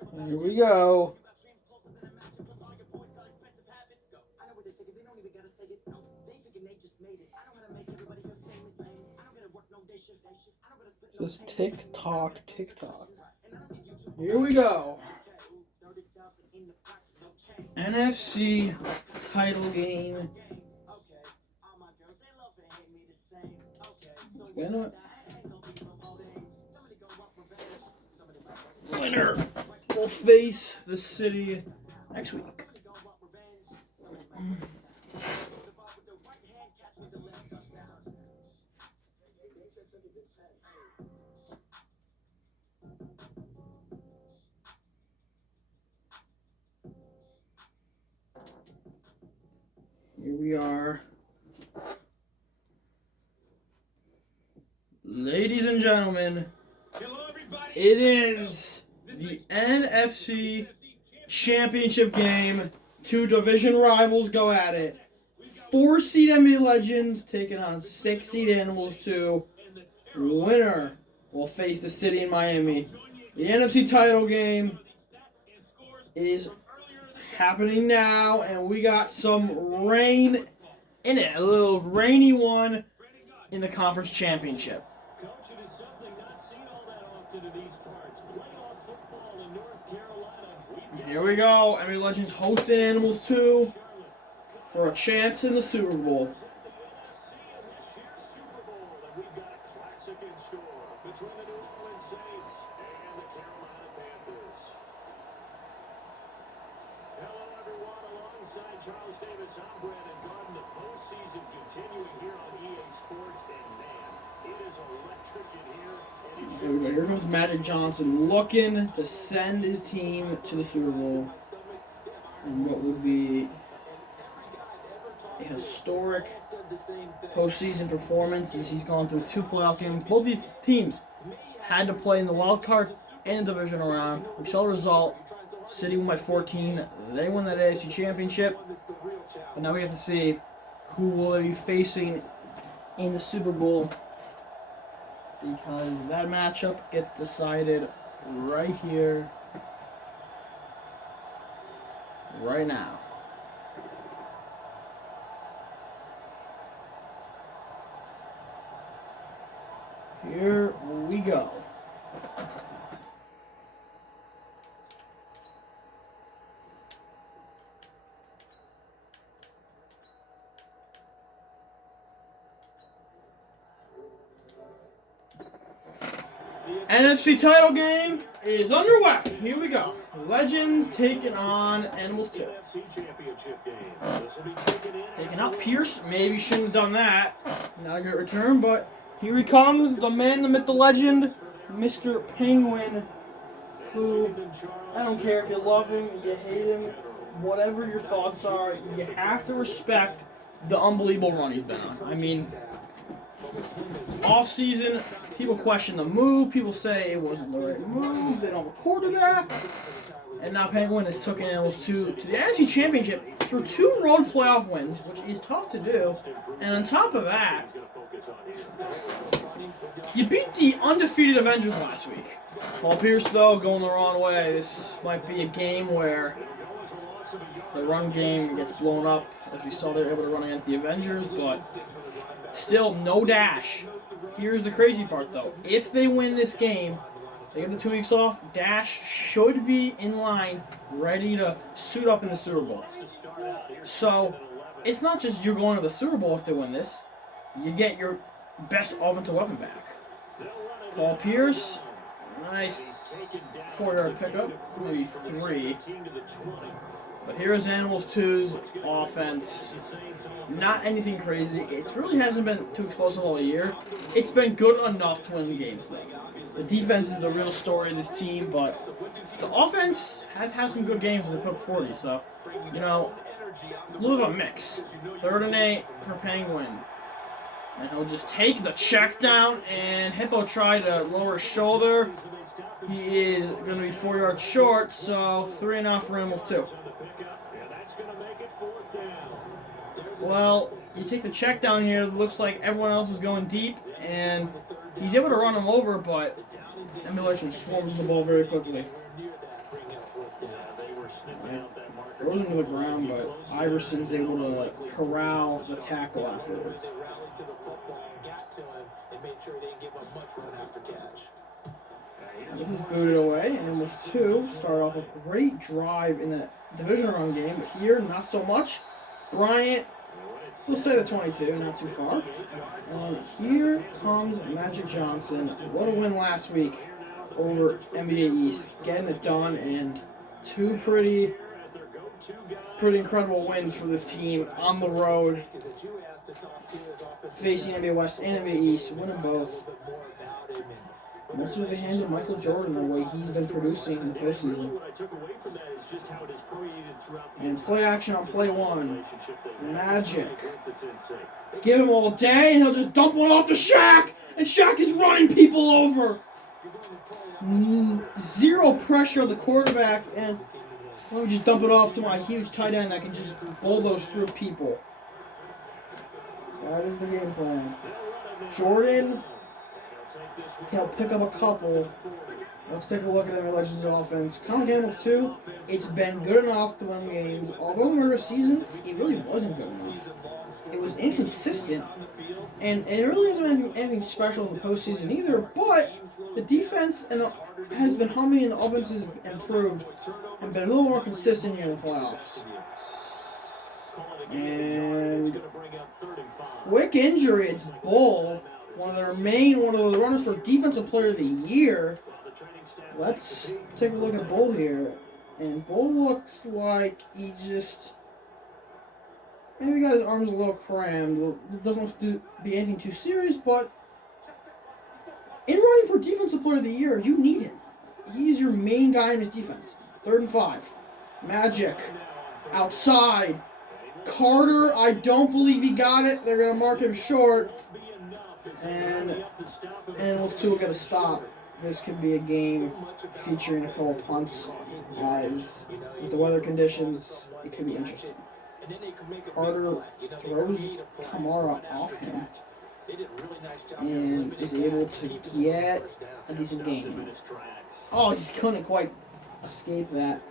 Here we go. Just tick tock, tick tock. Here we go. NFC title game. Winner will face the city next week. Here we are. Ladies and gentlemen, it is the NFC Championship game. Two division rivals go at it. 4-seed NBA Legends taking on 6-seed Animals 2. Winner will face the city in Miami. The NFC title game is happening now, and we got some rain in it. A little rainy one in the conference championship. Here we go. NBA Legends hosting Animals 2 for a chance in the Super Bowl. Charles Davis, I'm Brandon Garden. The postseason continuing here on EA Sports, and man, it is electric in here. Here comes Magic Johnson looking to send his team to the Super Bowl. And what would be a historic postseason performance as he's gone through 2 playoff games. Both these teams had to play in the wild card and divisional round. We saw the result. City won by 14. They won that AFC Championship. But now we have to see who will they be facing in the Super Bowl, because that matchup gets decided right here, right now. Here we go. NFC title game is underway. Here we go. Legends taking on Animals 2. Taking out Pierce. Maybe shouldn't have done that. Not a good return, but here he comes. The man, the myth, the legend, Mr. Penguin, who, I don't care if you love him, you hate him, whatever your thoughts are, you have to respect the unbelievable run he's been on. I mean, off-season, people question the move. People say it wasn't the right move. They don't have a quarterback. And now Penguin has taken Animals to the NFC Championship through 2 road playoff wins, which is tough to do. And on top of that, you beat the undefeated Avengers last week. Paul Pierce, though, going the wrong way. This might be a game where the run game gets blown up. As we saw, they were able to run against the Avengers, but still, no Dash. Here's the crazy part, though. If they win this game, they get the 2 weeks off, Dash should be in line, ready to suit up in the Super Bowl. So, it's not just you're going to the Super Bowl if they win this. You get your best offensive weapon back. Paul Pierce, nice 4-yard pickup, maybe 3. But here's Animals 2's offense. Not anything crazy. It really hasn't been too explosive all year. It's been good enough to win games, though. The defense is the real story of this team, but the offense has had some good games in the put 40. So, you know, a little bit of a mix. 3rd and 8 for Penguin. And he'll just take the check down, and Hippo tried to lower his shoulder. He is going to be 4 yards short, so 3-0 for Animals 2. Well, you take the check down here, it looks like everyone else is going deep, and he's able to run him over, but Emulation swarms the ball very quickly. Throws him to the ground, but Iverson's able to like corral the tackle afterwards. This is booted away, and was 2. Start off a great drive in the division run game, but here, not so much. Bryant, we'll say the 22, not too far. And here comes Magic Johnson. What a win last week over NBA East. Getting it done, and 2 pretty incredible wins for this team on the road. Facing NBA West and NBA East, winning both. Mostly in the hands of Michael Jordan, the way he's been producing in the postseason. And play action on play 1. Magic. Give him all day, and he'll just dump one off to Shaq! And Shaq is running people over! Zero pressure on the quarterback, and let me just dump it off to my huge tight end that can just bulldoze through people. That is the game plan. Jordan, he'll pick up a couple. Let's take a look at NBA Legends' offense. Colin Campbell's 2. It's been good enough to win games. Although in the regular season, it really wasn't good enough. It was inconsistent, and it really hasn't been anything special in the postseason either. But the defense has been humming, and the offense has improved and been a little more consistent here in the playoffs. And quick injury. It's Bull, one of the runners for Defensive Player of the Year. Let's take a look at Bull here. And Bull looks like he just maybe got his arms a little crammed. It doesn't have to be anything too serious, but in running for Defensive Player of the Year, you need him. He's your main guy in this defense. 3rd and 5. Magic. Outside. Carter, I don't believe he got it. They're going to mark him short. And those 2 will get a stop. This could be a game featuring a couple punts, as with the weather conditions, it could be interesting. Carter throws Kamara off him and is able to get a decent game. Oh, he couldn't quite escape that.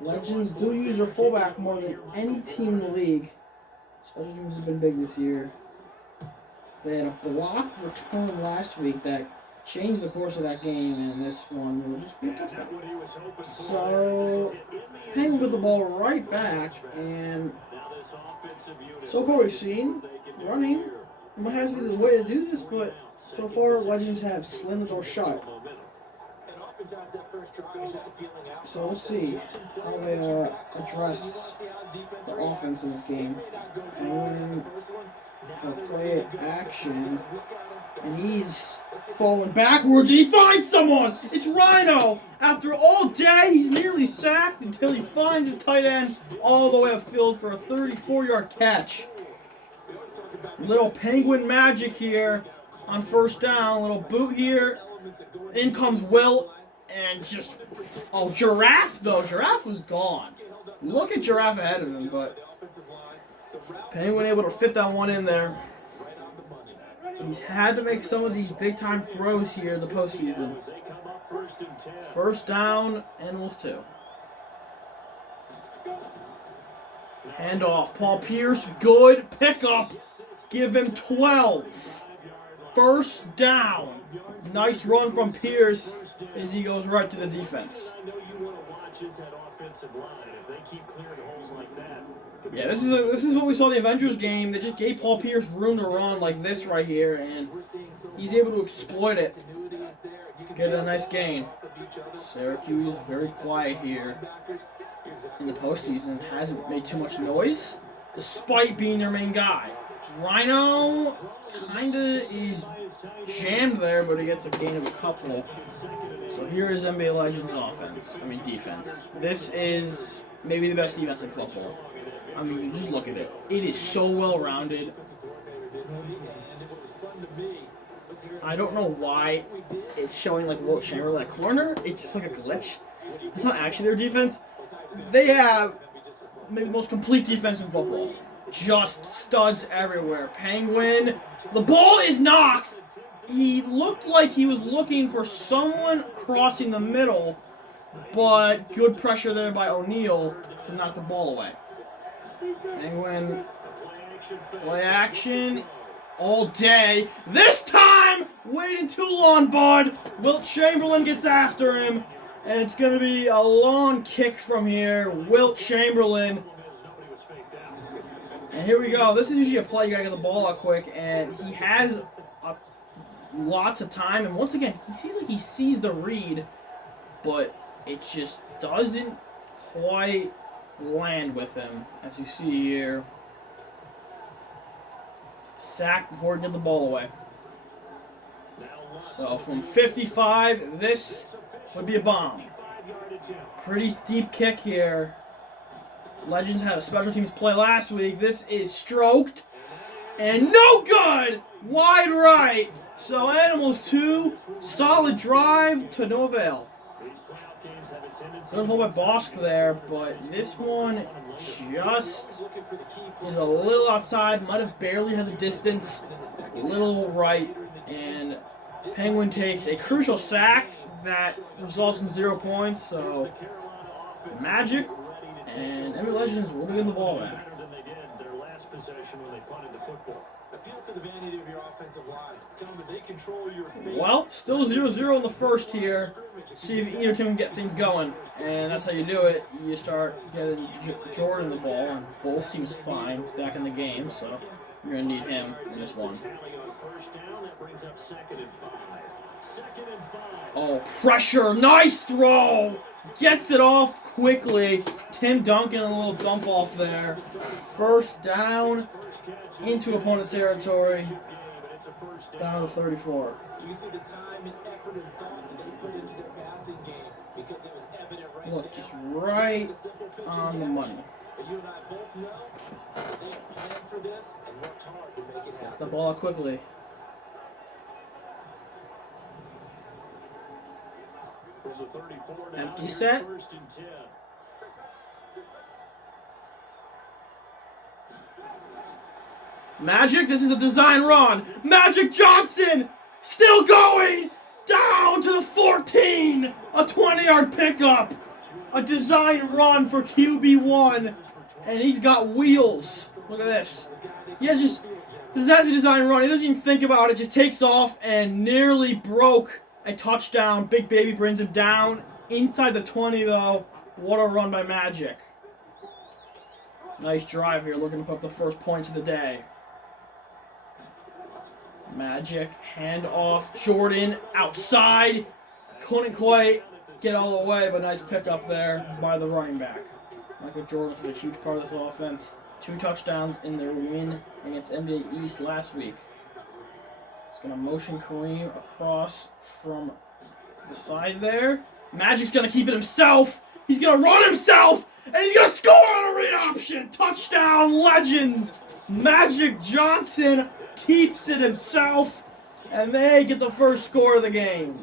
Legends do use their fullback more than any team in the league. Special teams has been big this year. They had a block return last week that changed the course of that game, and this one will just be a touchdown. So, Penguins with the ball right back, and so far we've seen running. It might have to be the way to do this, but so far Legends have slammed the door shut. So we'll see how they address the offense in this game. And they'll play it action. And he's falling backwards, and he finds someone! It's Rhino! After all day, he's nearly sacked until he finds his tight end all the way upfield for a 34-yard catch. Little Penguin magic here on 1st down. Little boot here. In comes Will, and just... Oh, Giraffe, though. Giraffe was gone. Look at Giraffe ahead of him, but... Penguin able to fit that one in there. He's had to make some of these big-time throws here in the postseason. 1st down, Animals 2. Handoff. Paul Pierce, good pickup. Give him 12. 1st down. Nice run from Pierce as he goes right to the defense. Yeah, this is what we saw in the Avengers game. They just gave Paul Pierce room to run like this right here, and he's able to exploit it. Get a nice gain. Syracuse is very quiet here in the postseason. Hasn't made too much noise, despite being their main guy. Rhino kinda is jammed there, but he gets a gain of a couple. So here is NBA Legends defense. This is maybe the best defense in football. I mean, you just look at it. It is so well-rounded. I don't know why it's showing like Wilt Chamberlain at corner. It's just like a glitch. It's not actually their defense. They have maybe the most complete defense in football. Just studs everywhere. Penguin. The ball is knocked. He looked like he was looking for someone crossing the middle, but good pressure there by O'Neal to knock the ball away. Penguin play action all day. This time, waiting too long, bud. Wilt Chamberlain gets after him, and it's going to be a long kick from here. Wilt Chamberlain. And here we go. This is usually a play you got to get the ball out quick, and he has lots of time. And once again, he seems like he sees the read, but it just doesn't quite land with him, as you see here. Sack before he get the ball away. So from 55, this would be a bomb. Pretty steep kick here. Legends had a special teams play last week. This is stroked. And no good! Wide right. So Animals 2, solid drive to no avail. Good hold by Bosk there, but this one just is a little outside. Might have barely had the distance. A little right. And Penguin takes a crucial sack that results in 0 points. So Magic and Emmy Legends will get the ball back. Well, still 0-0 in the first here. See if either team can get things going. And that's how you do it. You start getting Jordan the ball, and Bull seems fine. He's back in the game, so you're going to need him in this one. Oh, pressure. Nice throw. Gets it off quickly. Tim Duncan, a little dump off there. First down into opponent territory. Down to 34. You see the time and effort and thought that they put into their passing game because it was evident right. Look, just right on the money. But you and I both know that they have planned for this and worked hard to make it happen. Gets the ball out quickly. Empty set. Magic, this is a design run. Magic Johnson still going down to the 14. A 20-yard pickup. A design run for QB1. And he's got wheels. Look at this. Yeah, this is a design run. He doesn't even think about it. Just takes off and nearly broke a touchdown. Big Baby brings him down. Inside the 20, though. What a run by Magic. Nice drive here, looking to put up the first points of the day. Magic, hand off, Jordan outside. Couldn't quite get all the way, but nice pickup there by the running back. Michael Jordan was a huge part of this offense. 2 touchdowns in their win against NBA East last week. He's going to motion Kareem across from the side there. Magic's going to keep it himself. He's going to run himself, and he's going to score on a read option. Touchdown, Legends. Magic Johnson keeps it himself, and they get the first score of the game.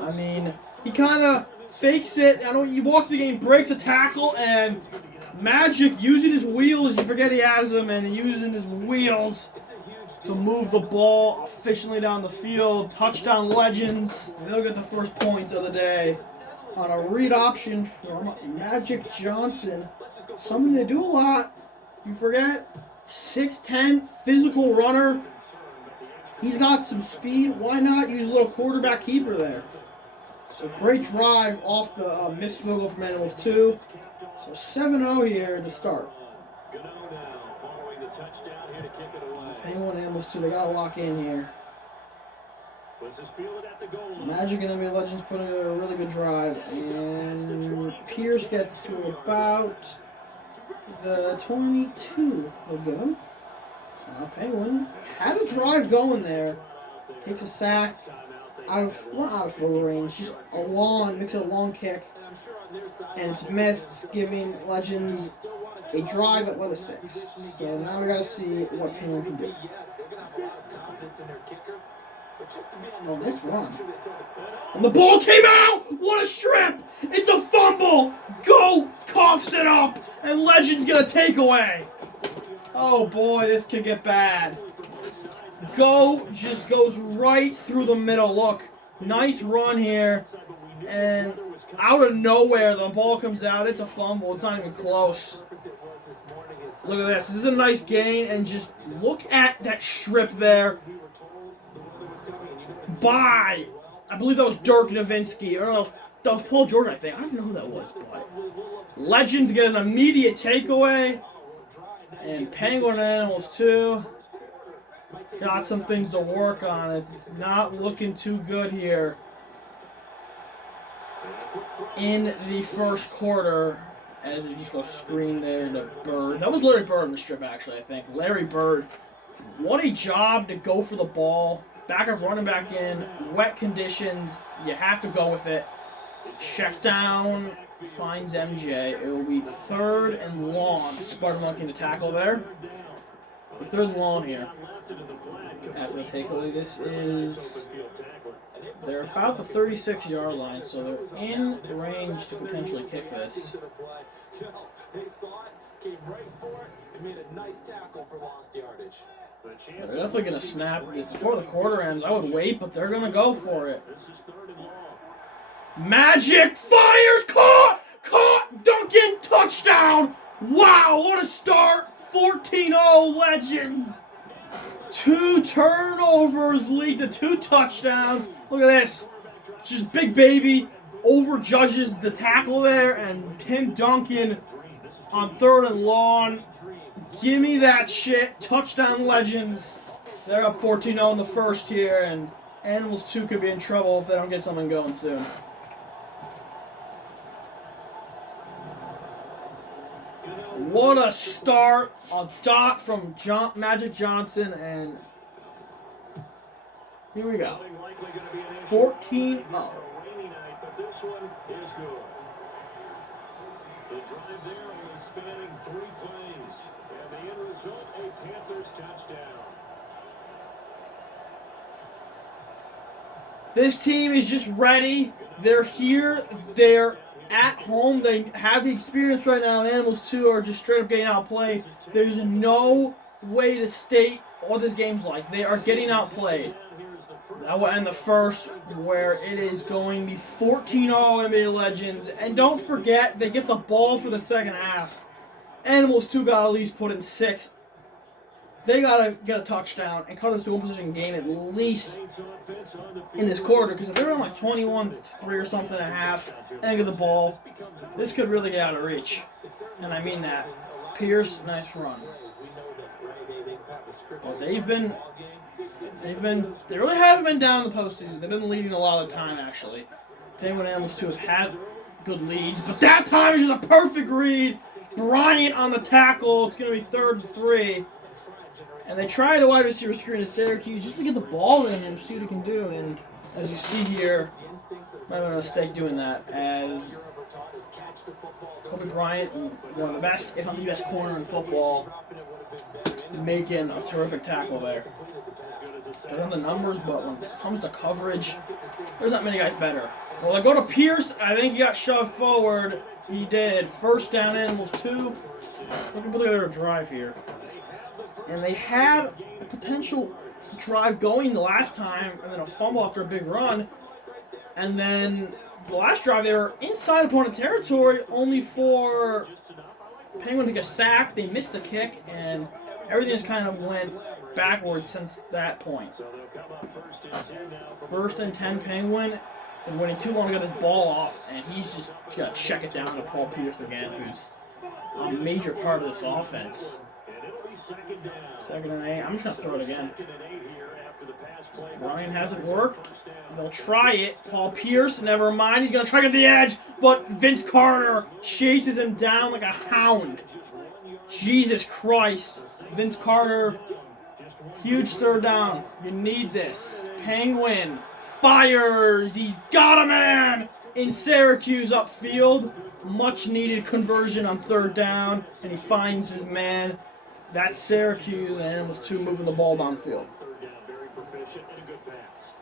I mean, he kind of fakes it. I know he walks the game, breaks a tackle, and Magic using his wheels. You forget he has them, and using his wheels to move the ball efficiently down the field. Touchdown, Legends. They'll get the first points of the day on a read option from Magic Johnson. Something they do a lot. You forget. 6'10", physical runner. He's got some speed. Why not use a little quarterback keeper there? So great drive off the missed field goal from Animals 2. So 7-0 here to start. Penguin Animals 2, they got to lock in here. Magic and NBA Legends putting in a really good drive. And Pierce gets to about the 22 of them. Penguin had a drive going there. Takes a sack not out of full range, just makes it a long kick. And it's missed, giving Legends a drive at level 6. So now we gotta see what Penguin can do. Oh, nice run. And the ball came out! What a strip! It's a fumble! Goat coughs it up! And Legends get a takeaway! Oh boy, this could get bad. Goat just goes right through the middle. Look, nice run here. and out of nowhere, the ball comes out. It's a fumble. It's not even close. Look at this. This is a nice gain, and just look at that strip there by, I believe that was Dirk Nowitzki, or no, that was Paul George, I think. I don't even know who that was, but Legends get an immediate takeaway, and Penguin Animals too got some things to work on. It's not looking too good here in the first quarter. As they just go screen there to Bird. That was Larry Bird in the strip, actually, I think. Larry Bird. What a job to go for the ball. Back up, running back in. Wet conditions. You have to go with it. Check down. Finds MJ. It will be 3rd and long. Spartan Monkey to tackle there. 3rd and long here. After the takeaway, this is... They're about the 36-yard line, so they're in range to potentially kick this. They saw it, came right for it, and made a nice tackle for lost yardage. They're definitely going to snap this before the quarter ends. I would wait, but they're going to go for it. Magic fires! Caught! Duncan! Touchdown! Wow, what a start! 14-0 Legends! 2 turnovers lead to 2 touchdowns. Look at this. Just Big Baby overjudges the tackle there, and Tim Duncan on 3rd and long. Give me that shit. Touchdown Legends. They're up 14-0 in the first here, and Animals 2 could be in trouble if they don't get something going soon. What a start. A dot from Magic Johnson, and here we go. 14-0. This one is good. The drive there only spanning 3 plays. And the end result, a Panthers touchdown. This team is just ready. They're here. They're at home. They have the experience right now. And Animals 2 are just straight up getting outplayed. There's no way to state what this game's like. They are getting outplayed. That will end the first, where it is going to be 14-0 NBA Legends. And don't forget, they get the ball for the second half. Animals 2 got to at least put in 6. They got to get a touchdown and cut this to a one-position game at least in this quarter. Because if they're on like 21-3 or something at half and they get the ball, this could really get out of reach. And I mean that. Pierce, nice run. Well, they really haven't been down in the postseason. They've been leading a lot of the time, actually. Penguin Animals 2 have had good leads, but that time is just a perfect read. Bryant on the tackle. It's going to be 3rd and 3. And they try the wide receiver screen to Syracuse just to get the ball in him, see what he can do. And as you see here, might have been a mistake doing that, as Kobe Bryant, one of the best, if not the best corner in football, making a terrific tackle there. I don't know the numbers, but when it comes to coverage, there's not many guys better. Well, I go to Pierce. I think he got shoved forward. He did. 1st down, Animals 2. Looking for their drive here. And they had a potential drive going the last time, and then a fumble after a big run. And then the last drive, they were inside opponent territory, only for Penguin to get sacked. They missed the kick, and everything just kind of went backwards since that point. 1st and 10 Penguin. And waiting too long to get this ball off, and he's just got to check it down to Paul Pierce again, who's a major part of this offense. 2nd and 8. I'm just going to throw it again. Ryan hasn't worked. They'll try it. Paul Pierce, never mind. He's going to try to get the edge, but Vince Carter chases him down like a hound. Jesus Christ. Vince Carter, huge 3rd down. You need this. Penguin fires. He's got a man in Syracuse upfield. Much needed conversion on 3rd down, and he finds his man. That's Syracuse, and Animals 2 moving the ball downfield.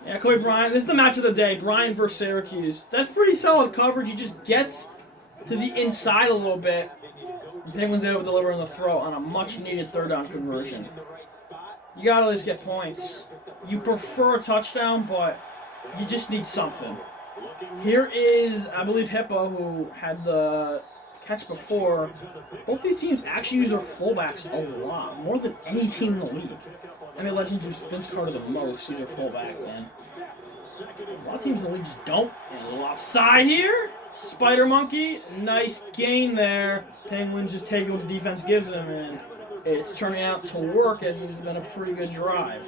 Yeah, Kobe Bryant. This is the match of the day. Bryant versus Syracuse. That's pretty solid coverage. He just gets to the inside a little bit. The Penguins able to deliver on the throw on a much-needed 3rd down conversion. You gotta at least get points. You prefer a touchdown, but you just need something. Here is, I believe, Hippo, who had the catch before. Both these teams actually use their fullbacks a lot, more than any team in the league. NBA Legends use Vince Carter the most. He's their fullback, man. A lot of teams in the league just don't. And a little offside here. Spider Monkey, nice gain there. Penguins just taking what the defense gives them, and it's turning out to work as this has been a pretty good drive.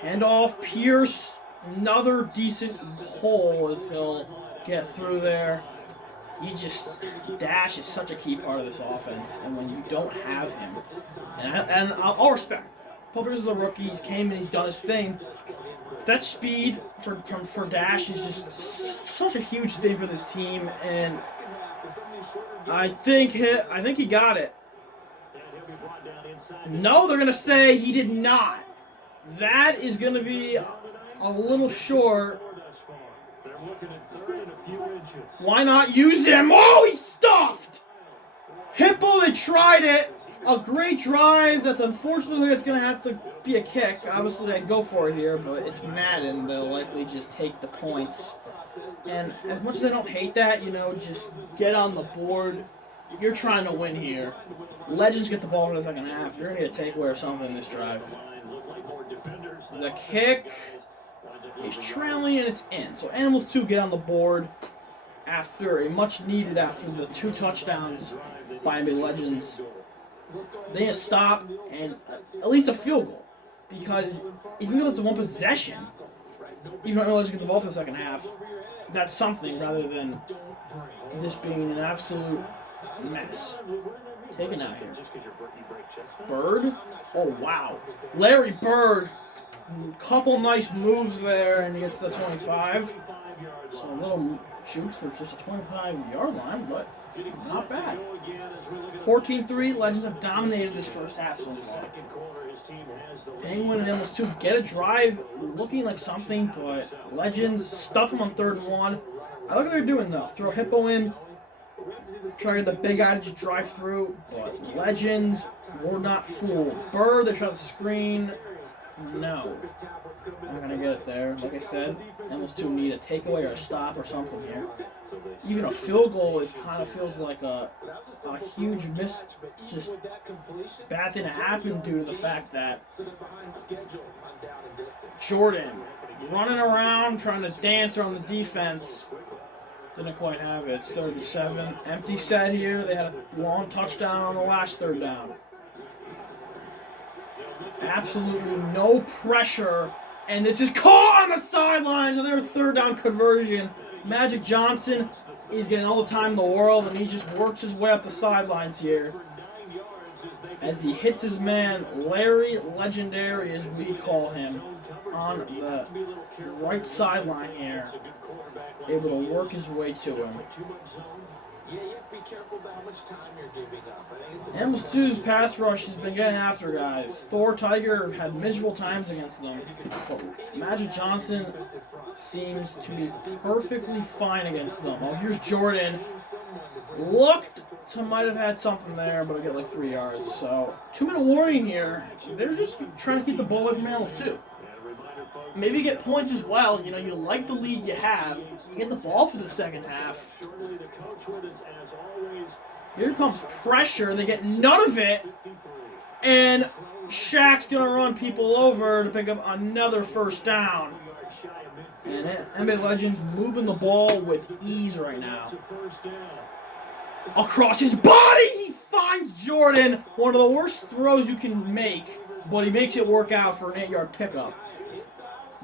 Handoff, Pierce, another decent goal as he'll get through there. Dash is such a key part of this offense, and when you don't have him, and I'll respect. Popper is a rookie, he's came and he's done his thing. That speed for Dash is just such a huge thing for this team, and I think he got it. No, they're gonna say he did not. That is gonna be a little short. Why not use him? Oh, he's stuffed! Hippo, they tried it. A great drive. That's unfortunately it's going to have to be a kick. Obviously, they go for it here, but it's Madden. They'll likely just take the points. And as much as I don't hate that, just get on the board. You're trying to win here. Legends get the ball for the second half. You're going to get a takeaway or something in this drive. The kick. He's trailing and it's in. So Animals 2 get on the board after the 2 touchdowns by NBA Legends. They need to stop and at least a field goal. Because if you go to one possession, even though Legends get the ball for the second half, that's something rather than this being an absolute mess. Taken out here. Bird? Oh, wow. Larry Bird. Couple nice moves there, and he gets to the 25. So a little shoots for just a 25-yard line, but not bad. 14-3, Legends have dominated this first half so far. Penguin and Animals 2 get a drive looking like something, but Legends stuff them on 3rd and 1. I like what they're doing, though. Throw Hippo in, try to get the big guy to just drive through, but Legends were not fooled. Bird, they try to screen. No. I'm going to get it there. Like I said, Animals 2 need a takeaway or a stop or something here. Even a field goal kind of feels like a huge just bad thing to happen due to the fact that Jordan running around trying to dance around the defense didn't quite have it. It's 3rd and 7. Empty set here. They had a long touchdown on the last 3rd down. Absolutely no pressure, and this is caught on the sidelines, and their 3rd down conversion. Magic Johnson is getting all the time in the world, and he just works his way up the sidelines here as he hits his man, Larry Legendary, as we call him, on the right sideline here, able to work his way to him. Yeah, you have to be careful about how much time you're giving up. Animals 2's pass rush has been getting after guys. Thor Tiger had miserable times against them, but Magic Johnson seems to be perfectly fine against them. Oh, here's Jordan. Looked to might have had something there, but I get like 3 yards. So 2-minute warning here. They're just trying to keep the ball away from Animals 2. Maybe get points as well. You like the lead you have. You get the ball for the second half. Here comes pressure. They get none of it. And Shaq's going to run people over to pick up another 1st down. And NBA Legends moving the ball with ease right now. Across his body, he finds Jordan. One of the worst throws you can make. But he makes it work out for an 8-yard pickup.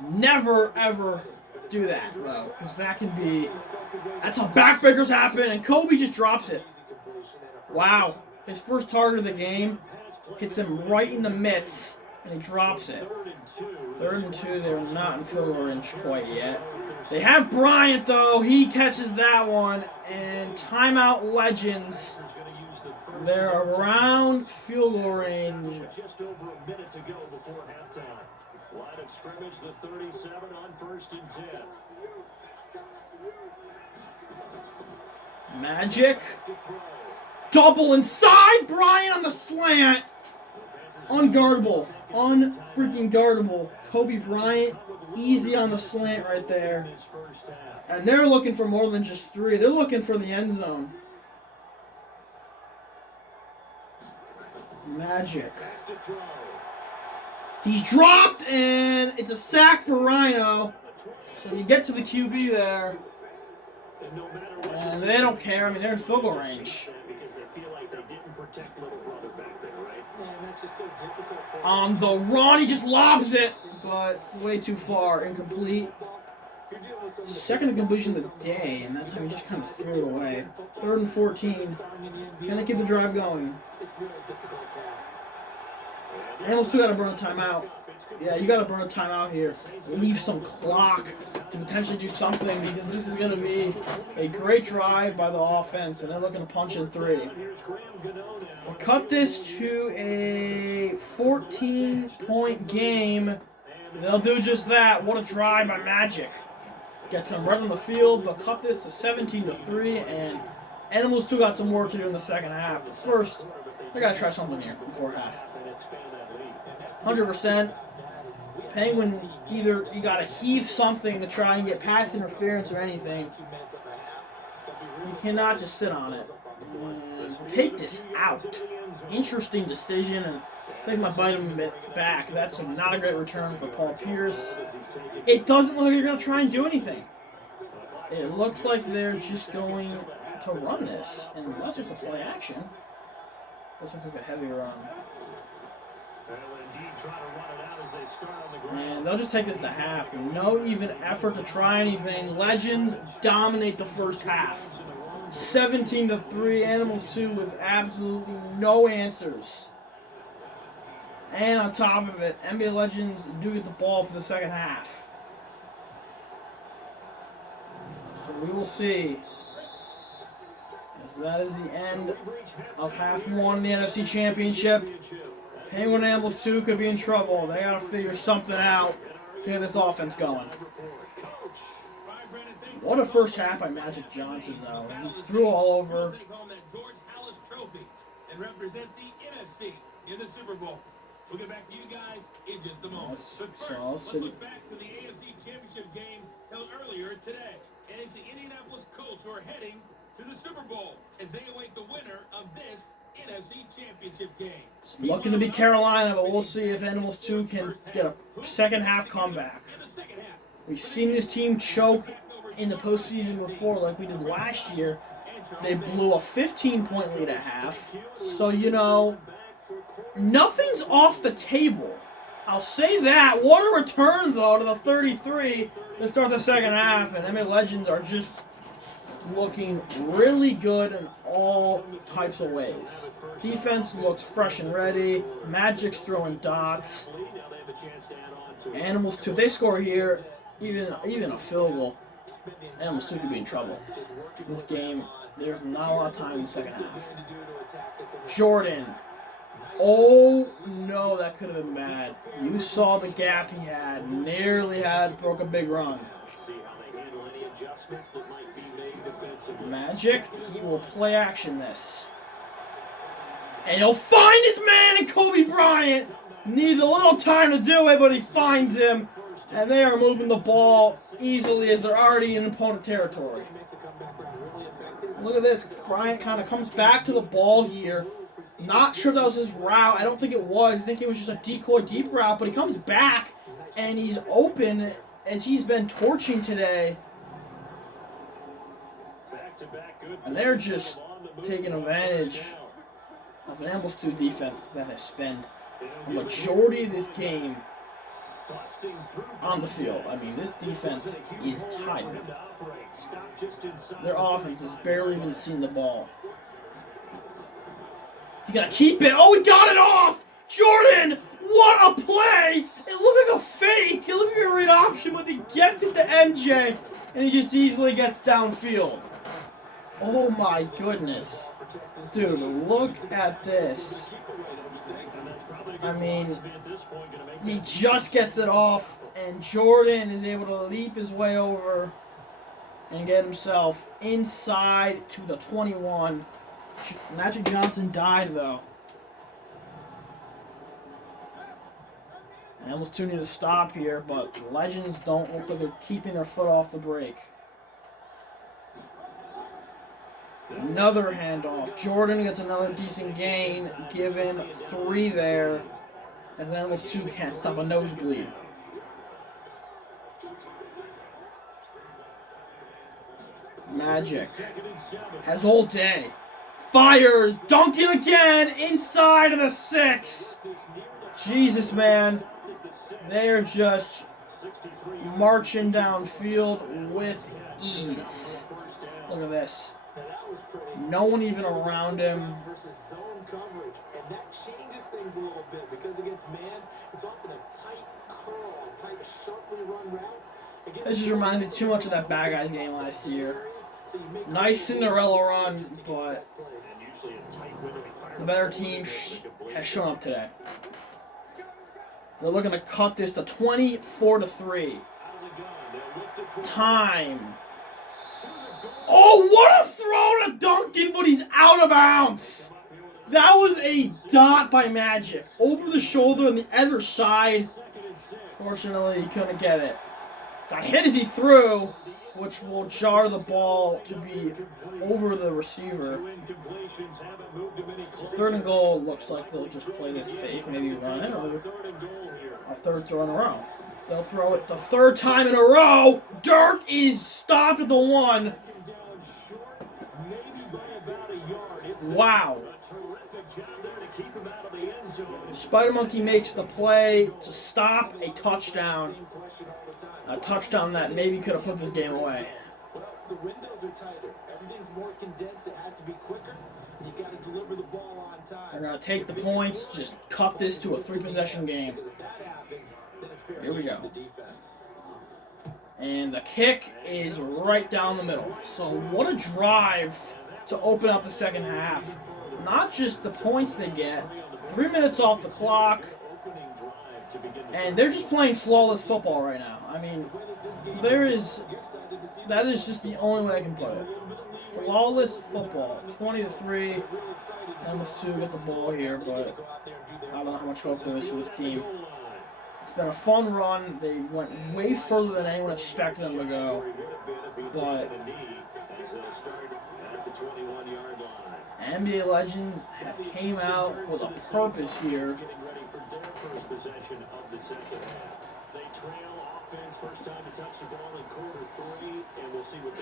Never, ever do that, though, because that's how backbreakers happen, and Kobe just drops it. Wow. His first target of the game hits him right in the mitts, and he drops it. 3rd and 2, they're not in field goal range quite yet. They have Bryant, though. He catches that one, and timeout Legends. They're around field goal range. Just over a minute to go before halftime. Line of scrimmage, the 37 on 1st and 10. Magic. Double inside. Bryant on the slant. Unguardable. Unfreaking guardable. Kobe Bryant Easy on the slant right there. This first half. And they're looking for more than just 3. They're looking for the end zone. Magic. Back to throw. He's dropped, and it's a sack for Rhino. So you get to the QB there, And no matter what and the they don't care. I mean, they're in field goal range. because they feel like they didn't protect little brother back there, right? Man, that's just so difficult for On the run, he just lobs it, but way too far, incomplete. You're dealing with some of the Second incompletion of the day, and that time he just kind of threw it away. 3rd and 14. Can they keep the drive going? It's really a difficult task. Animals still got to burn a timeout. Yeah, you got to burn a timeout here. Leave some clock to potentially do something, because this is going to be a great drive by the offense, and they're looking to punch in 3. Here's Graham Gano now. We'll cut this to a 14-point game. They'll do just that. What a drive by Magic. Get some right on the field. They'll cut this to 17-3, and Animals still got some work to do in the second half. But first, they got to try something here before half. And expand that lead. 100%. Penguin, either you got to heave something to try and get pass interference or anything. You cannot just sit on it. And take this out. Interesting decision, and I think my bite him back. That's not a great return for Paul Pierce. It doesn't look like they're going to try and do anything. It looks like they're just going to run this, unless it's a play action. This looks like a heavy run. Well, indeed, try to run it out as they start on the ground. And they'll just take this to half. No even effort to try anything. Legends dominate the first half. 17-3, Animals 2 with absolutely no answers. And on top of it, NBA Legends do get the ball for the second half. So we will see. That is the end of half 1 in the NFC Championship. Penguin Animals 2 could be in trouble. They got to figure something out to get this offense going. What a first half by Magic Johnson, though. He threw all over. Take home that George Halas Trophy and represent the NFC in the Super Bowl. We'll get back to you guys in just a moment. Yes, But first, so let's City- look back to the AFC Championship game held earlier today. And it's the Indianapolis Colts who are heading to the Super Bowl as they await the winner of this NFC Championship game. It's looking to be Carolina, but we'll see if Animals 2 can get a second half comeback. In the second half, We've seen this team choke in the postseason before, like we did last year. They blew a 15-point lead at half. So, you know, nothing's off the table. I'll say that. What a return, though, to the 33 to start the second half. And NBA Legends are just looking really good in all types of ways. Defense looks fresh and ready. Magic's throwing dots. Now they have a chance to add on to it. Animals 2, if they score here, even a field goal, Animals 2 could be in trouble. This game, there's not a lot of time in the second half. Jordan. Oh, no, that could have been bad. You saw the gap he had. Nearly broke a big run. See how they handle any adjustments that might be made defensively. Magic, he will play action this. And he'll find his man in Kobe Bryant. Needed a little time to do it, but he finds him. And they are moving the ball easily as they're already in opponent territory. Look at this. Bryant kind of comes back to the ball here. Not sure if that was his route. I don't think it was. I think it was just a decoy deep route. But he comes back, and he's open as he's been torching today. Back-to-back good And they're plays just on the move taking for the advantage first down. of an Animals 2 defense that has spent a majority of this game Busting through on the field. I mean, this defense is tired. him to operate. Stop just inside Their the offense 35. has barely even seen the ball. You gotta keep it. Oh, he got it off! Jordan! What a play! It looked like a fake. It looked like a read option, but he gets it to MJ, and he just easily gets downfield. Oh my goodness. Dude, look at this. And that's probably a good I mean, philosophy at this point, gonna make he that just gets it off, and Jordan is able to leap his way over and get himself inside to the 21. Magic Johnson died, though. Animals 2 need to stop here, but Legends don't look like they're keeping their foot off the brake. Another handoff. Jordan gets another decent gain, given 3 there, as Animals 2 can't stop a nosebleed. Magic has all day. Fires. Duncan again inside of the 6. Jesus, man. They're just marching downfield with ease. Look at this. No one even around him. Versus zone coverage, and that changes things a little bit because against man, it's often a tight curl, a tight, sharply run route. This just reminds me too much of that Bad Guys game last year. Nice Cinderella run, but the better team has shown up today. They're looking to cut this to 24-3. Time. Oh, what a throw to Duncan, but he's out of bounds. That was a dot by Magic. Over the shoulder on the other side. Fortunately, he couldn't get it. Got hit as he threw, which will jar the ball to be over the receiver. So 3rd and goal, looks like they'll just play this safe, maybe run it, or a 3rd throw in a row. They'll throw it the 3rd time in a row. Dirk is stopped at the 1. Wow. Spider Monkey makes the play to stop a touchdown. A touchdown that maybe could have put this game away. Well, the windows are tighter. Everything's more condensed. It has to be quicker. You got to deliver the ball on time. They're going to take the points, just cut this to a 3-possession game. Here we go. And the kick is right down the middle. So what a drive to open up the second half. Not just the points they get, 3 minutes off the clock, and they're just playing flawless football right now. I mean, that is just the only way I can put it. Flawless football, 20-3. Almost 2 get the ball here, but I don't know how much hope there is for this team. It's been a fun run. They went way further than anyone expected them to go, but NBA Legends have came out with a purpose here.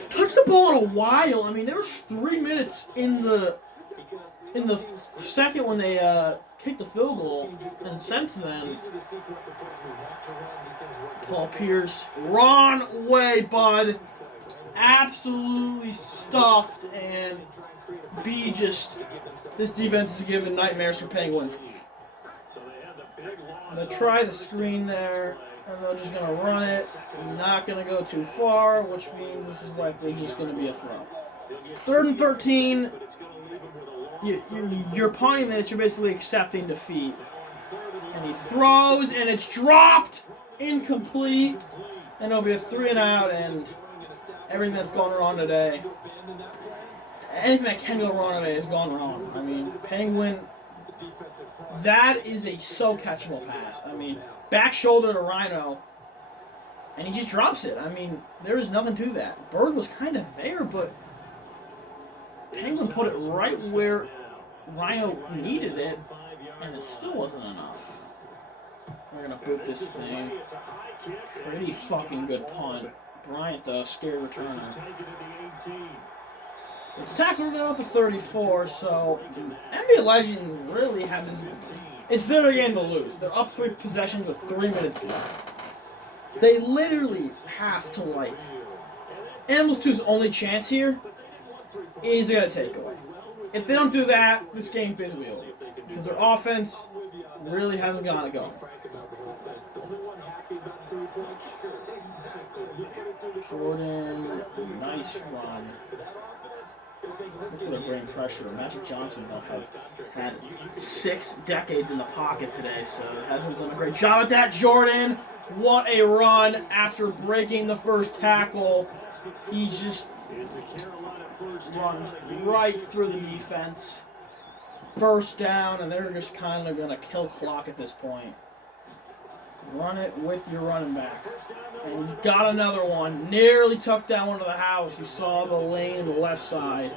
Touched the ball in a while. I mean, there was 3 minutes in the second when they kicked the field goal, and since then, Paul Pierce, wrong way, bud. Absolutely stuffed, and B just, this defense is giving nightmares for Penguin. They try the screen there, and they're just going to run it. Not going to go too far, which means this is likely just going to be a throw. 3rd and 13. You're punting this, you're basically accepting defeat. And he throws, and it's dropped! Incomplete. And it'll be a 3-and-out, and everything that's gone wrong today, anything that can go wrong today has gone wrong. I mean, Penguin, that is a so catchable pass. I mean, back shoulder to Rhino, and he just drops it. I mean, there is nothing to that. Bird was kind of there, but Penguin put it right where Rhino needed it, and it still wasn't enough. We're going to boot this thing. Pretty fucking good punt. Bryant, though, scared returner. It's tackled out to 34, so NBA Legends really have this. It's their game to lose. They're up 3 possessions with 3 minutes left. They literally have to, like, Animals 2's only chance here is they're going to take away. If they don't do that, this game's basically over. Because their offense really hasn't gotten it going. Jordan, nice run. Look at their brain pressure. Magic Johnson, though, have had 6 decades in the pocket today, so hasn't done a great job at that. Jordan, what a run after breaking the first tackle. He just runs right through the defense. First down, and they're just kind of going to kill clock at this point. Run it with your running back. And he's got another one. Nearly tucked that one to the house. He saw the lane in the left side.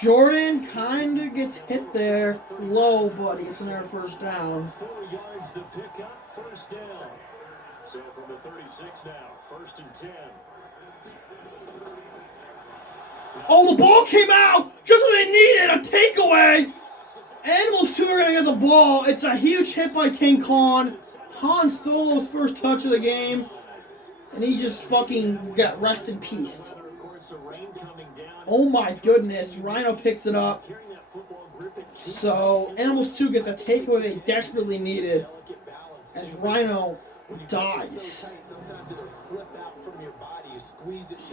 Jordan kind of gets hit there low, but he gets in there first down. 4 yards to pick up, first down. So from the 36 now, 1st and 10. Oh, the ball came out just when they needed a takeaway. Animals 2 are going to get the ball. It's a huge hit by King Khan. Han Solo's first touch of the game. And he just fucking got rest in peace. Oh my goodness. Rhino picks it up. So, Animals 2 gets a takeaway they desperately needed as Rhino dies.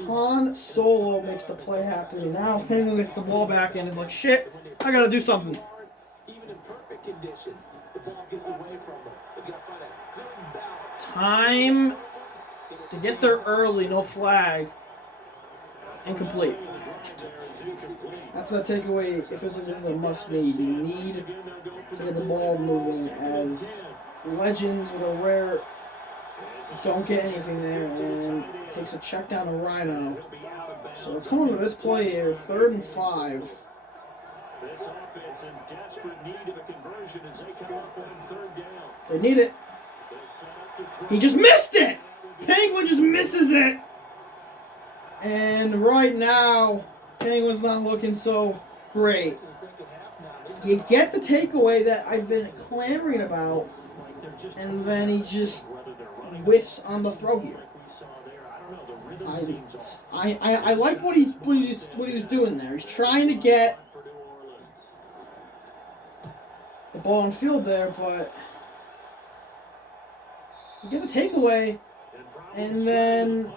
Han Solo makes the play happen. Now Penguin gets the ball back and is like, shit, I gotta do something. Even in perfect conditions, the ball gets away from them. They've got to find a good balance. Time to get there early, no flag. Incomplete. After that takeaway, it feels like this is a must-need. You need to get the ball moving as Legends with a rare don't get anything there and takes a check down to Rhino. So we're coming to this play here, 3rd and 5. This offense in desperate need of a conversion as they come up on 3rd down. They need it. He just missed it! Penguin just misses it! And right now, Penguin's not looking so great. You get the takeaway that I've been clamoring about, and then he just whiffs on the throw here. I like what he was doing there. He's trying to get the ball on field there, but you get the takeaway, and then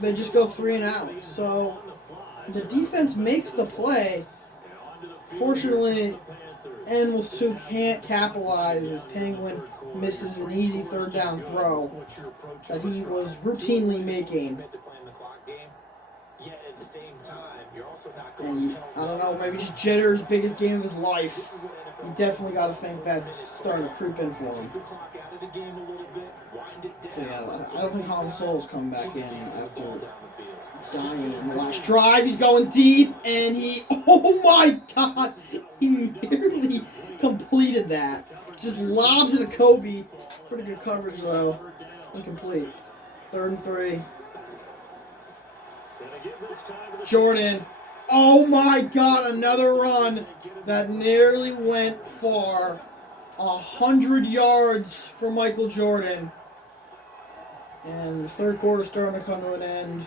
they just go 3 and out. So the defense makes the play. Fortunately, Animals 2 can't capitalize as Penguin misses an easy 3rd down throw that he was routinely making. And I don't know, maybe just Jetter's biggest game of his life. You definitely got to think that's starting to creep in for him. So yeah, I don't think Han Solo's coming back in after dying in the last drive. He's going deep, and oh my god, he nearly completed that. Just lobs it to Kobe. Pretty good coverage though. Incomplete. 3rd and 3. Jordan. Oh my god, another run that nearly went far. 100 yards for Michael Jordan. And the 3rd quarter starting to come to an end.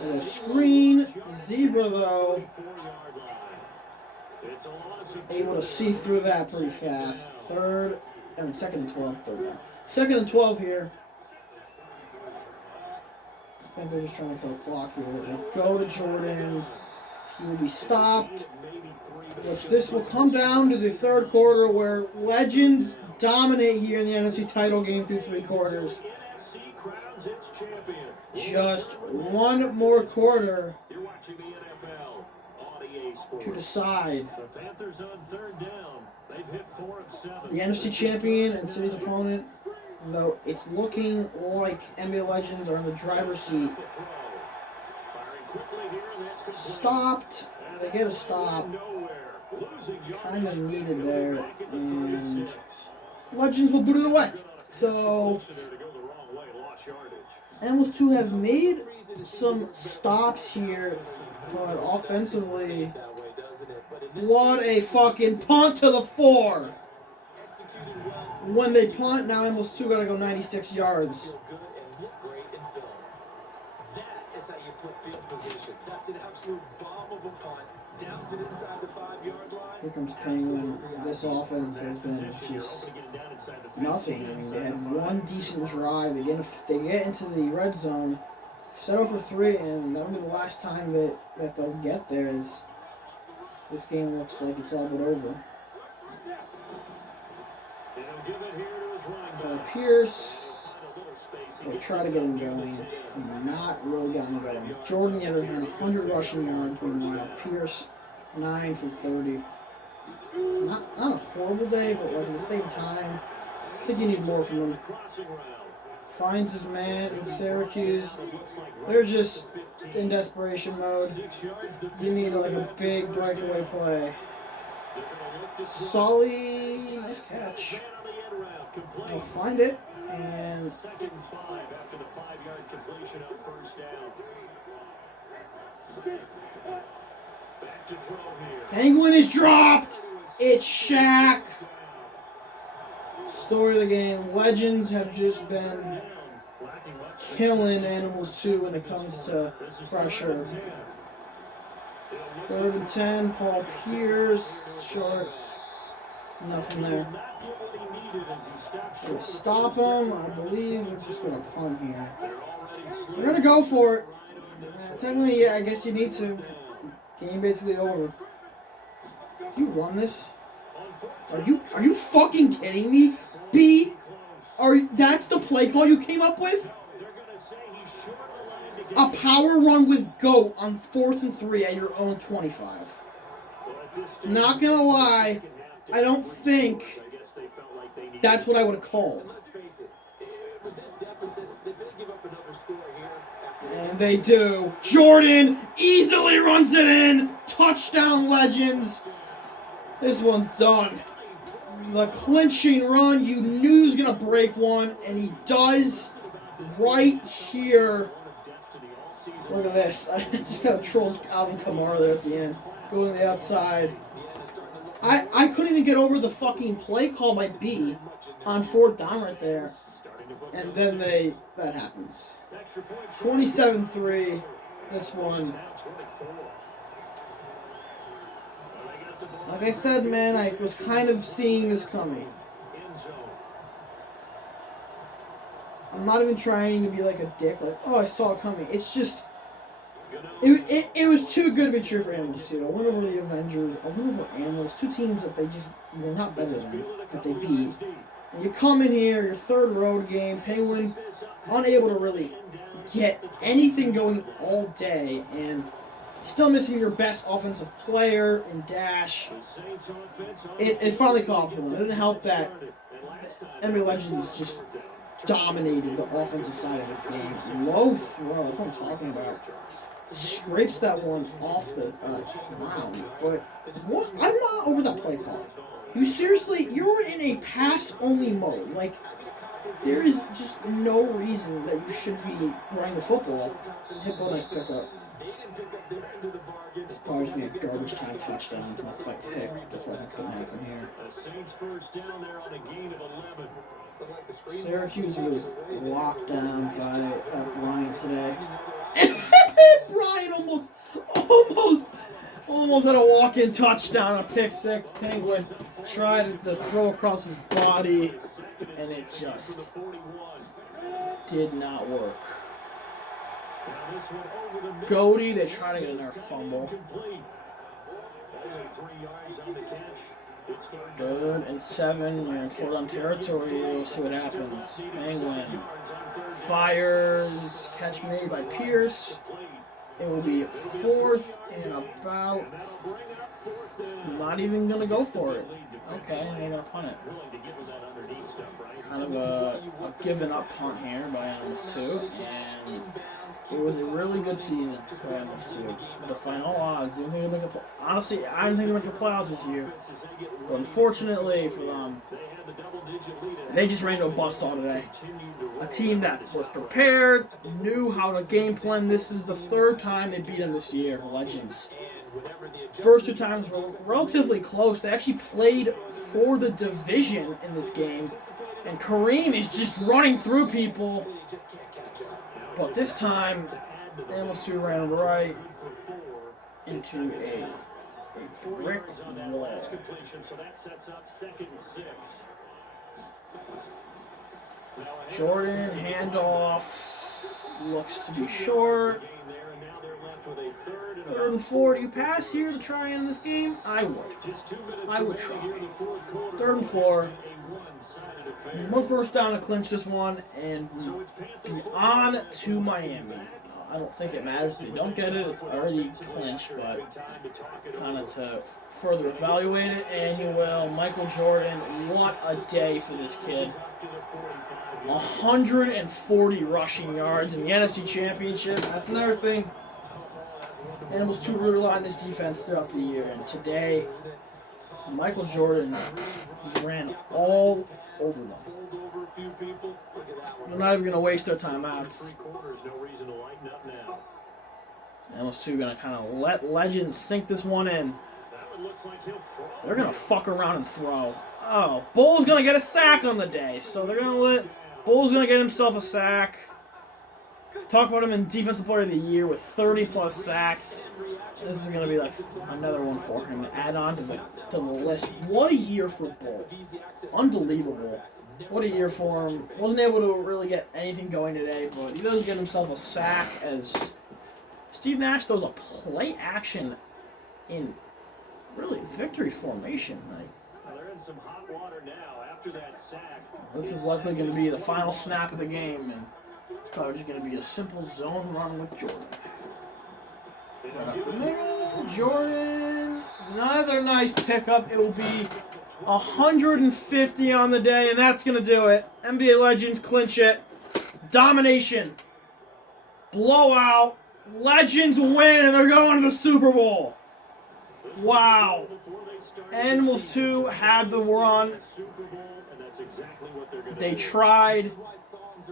And a screen. Zebra, though, able to see through that pretty fast. 2nd and 12. 2nd and 12 here. I think they're just trying to kill the clock here. They go to Jordan. He will be stopped. Which this will come down to the 3rd quarter where Legends dominate here in the NFC title game through 3 quarters. Just one more quarter to decide. The NFC champion and City's opponent, though it's looking like NBA Legends are in the driver's seat. Stopped. They get a stop. Kind of needed there. And Legends will boot it away. So Animals 2 have made some stops here, but offensively, what a fucking punt to the 4. When they punt, now Animals 2 gotta go 96 yards. That is how you flip field position. That's an absolute bomb of a punt. Down to the inside the 5-yard line. Here comes Penguin. This offense has been just nothing. I mean, they had one decent drive. They get into the red zone, settle for 3, and that'll be the last time that they'll get there. As this game looks like it's all but over. Paul Pierce They've tried to get him going. Not really gotten going. Jordan, on the other hand, 100 rushing yards. Meanwhile, Pierce, 9 for 30. Not a horrible day, but like at the same time, I think you need more from him. Finds his man in Syracuse. They're just in desperation mode. You need like a big breakaway play. Sully, nice catch. They'll find it, and Second and 5 after the 5-yard completion on first down. Back to throw here. Penguin is dropped. It's Shaq. Story of the game. Legends have just been killing Animals too when it comes to pressure. 3rd and 10. Paul Pierce short. Nothing there. We'll stop him. I believe we're just going to punt here. We're going to go for it. Technically, yeah, I guess you need to. Game basically over. If you run this, are you fucking kidding me? B, that's the play call you came up with? A power run with GOAT on 4th and 3 at your own 25. Not gonna lie, I don't think that's what I would have called. And they do. Jordan easily runs it in. Touchdown, Legends. This one's done. The clinching run, you knew he was going to break one, and he does right here. Look at this. I just got a trolls Alvin Kamara there at the end. Going to the outside. I couldn't even get over the fucking play call by B on 4th down right there. And then that happens. 27-3. This one. Like I said, man, I was kind of seeing this coming. I'm not even trying to be like a dick, like, oh, I saw it coming. It's just, it was too good to be true for Animals, too. I went over the Avengers, I went over Animals, 2 teams that they just were not better than, that they beat. And you come in here, your 3rd road game, Penguin unable to really get anything going all day, and still missing your best offensive player in Dash. It finally caught up to them. It didn't help that NBA Legends just dominated the offensive side of this game. Low throw, that's what I'm talking about. Scrapes that one off the ground. But what? I'm not over that play call. You seriously, you're in a pass-only mode. Like, there is just no reason that you should be running the football. Hit ball, nice pickup. It's probably going to be a garbage time touchdown. That's my pick. That's why that's going to happen here. Syracuse was locked down by Bryant today. Bryant almost had a walk-in touchdown, a pick 6. Penguin tried to throw across his body, and it just did not work. Goaty, they try to get another fumble. 3rd and 7, you're in 4th down territory. We'll see what happens. Penguin fires, catch made by Pierce. It will be 4th and about. Not even gonna go for it. Okay, they're gonna punt it. Kind of a given up punt here by Animals 2, and it was a really good season for Animals 2. Defying all odds. Honestly, I didn't think they'd make the playoffs this year. But unfortunately for them, they just ran into a buzzsaw today. A team that was prepared, knew how to game plan. This is the 3rd time they beat them this year, Legends. First 2 times were relatively close. They actually played for the division in this game. And Kareem is just running through people. But this time, Animals 2 ran right into a brick wall. Jordan, handoff, looks to be short. 3rd and 4. Do you pass here to try in this game? I would. Just 2 minutes I would remaining try. here in the fourth quarter. 3rd and 4. A one-sided affair. 1 first down to clinch this one and So it's Panther be football on next. to Miami. I don't think it matters if they don't get it. It's already clinched, but kind of to further evaluate it, and you will. Michael Jordan, what a day for this kid. 140 rushing yards in the NFC Championship. That's another thing. Animals 2 rely on this defense throughout the year, and today, Michael Jordan ran all over them. They're not even going to waste their timeouts. Animals 2 going to kind of let Legend sink this one in. They're going to fuck around and throw. Oh, Bull's going to get a sack on the day, so they're going to let... Bull's going to get himself a sack. Talk about him in Defensive Player of the Year with 30-plus sacks. This is going to be like another one for him to add on to the list. What a year for Bull. Unbelievable. What a year for him. Wasn't able to really get anything going today, but he does get himself a sack as Steve Nash throws a play action in really victory formation. They're in some hot water now after that sack. This is likely going to be the final snap of the game, and it's probably just going to be a simple zone run with Jordan. Right up the middle, Jordan. Another nice pickup. It will be 150 on the day, and that's going to do it. NBA Legends clinch it. Domination. Blowout. Legends win, and they're going to the Super Bowl. Wow. Animals 2 had the run. They tried.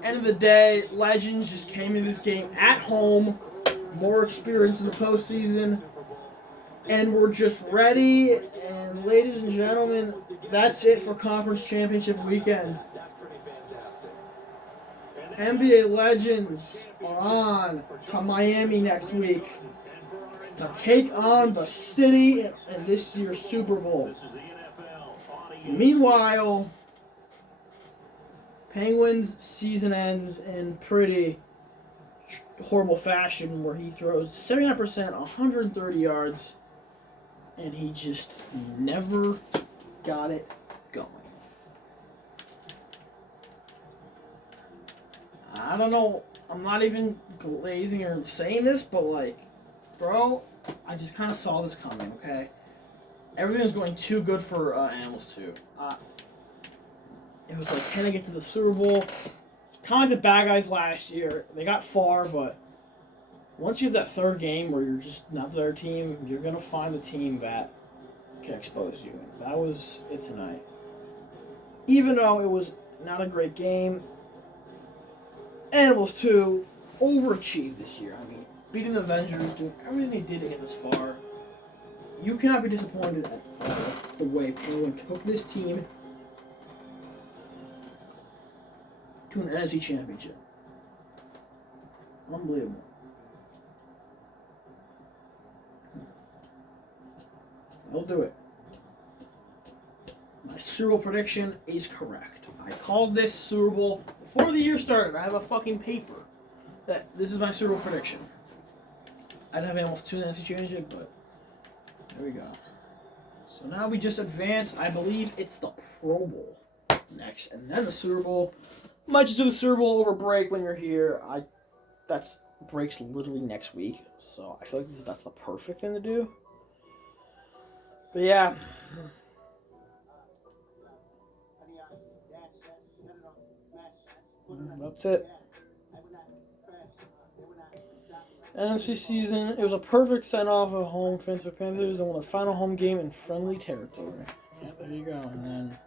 End of the day, Legends just came into this game at home. More experience in the postseason. And we're just ready. And ladies and gentlemen, that's it for Conference Championship Weekend. NBA Legends are on to Miami next week to take on the city in this year's Super Bowl. Meanwhile, Penguins' season ends in pretty horrible fashion where he throws 79%, 130 yards, and he just never got it going. I don't know, I'm not even glazing or saying this, but like, bro, I just kind of saw this coming, okay? Everything was going too good for Animals 2. It was like, can they get to the Super Bowl? Kind of like the bad guys last year. They got far, but once you have that third game where you're just not their team, you're going to find the team that can expose you. And that was it tonight. Even though it was not a great game, Animals 2 overachieved this year. I mean, beating the Avengers, doing everything they did to get this far. You cannot be disappointed at the way Penguin took this team to an NFC Championship. Unbelievable. They'll do it. My Super Bowl prediction is correct. I called this Super Bowl before the year started. I have a fucking paper that this is my Super Bowl prediction. I'd have Animals 2 in the NFC Championship, but there we go. So now we just advance. I believe it's the Pro Bowl next, and then the Super Bowl. Might just do the Super Bowl over break when you're here. That's breaks literally next week, so I feel like that's the perfect thing to do. But yeah. That's it. NFC season, it was a perfect send-off of home fans for Panthers and won their final home game in friendly territory. Yeah, there you go. And then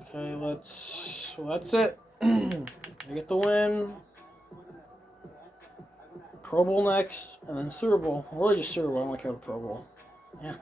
okay, that's it. I get the win. Pro Bowl next, and then Super Bowl. Really just Super Bowl. I don't care about the Pro Bowl. Yeah.